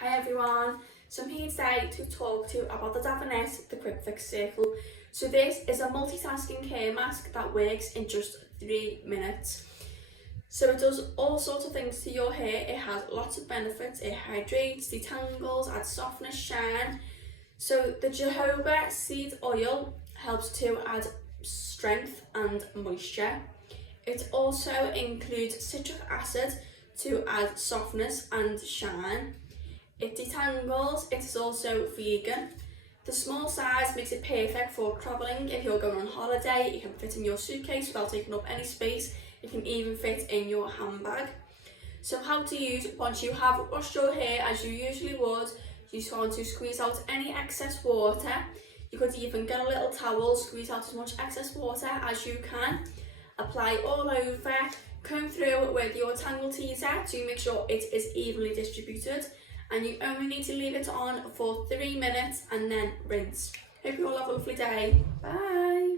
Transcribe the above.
Hi everyone, so I'm here today to talk to you about the Davines, the Quick Fix Circle. So this is a multitasking hair mask that works in just 3 minutes. So it does all sorts of things to your hair. It has lots of benefits. It hydrates, detangles, adds softness, shine. So the jojoba seed oil helps to add strength and moisture. It also includes citric acid to add softness and shine. It detangles. It is also vegan. The small size makes it perfect for travelling. If you're going on holiday, it can fit in your suitcase without taking up any space. It can even fit in your handbag. So how to use it: once you have washed your hair as you usually would, you just want to squeeze out any excess water. You could even get a little towel, squeeze out as much excess water as you can. Apply all over, comb through with your tangle teaser to make sure it is evenly distributed. And you only need to leave it on for 3 minutes and then rinse. Hope you all have a lovely day. Bye.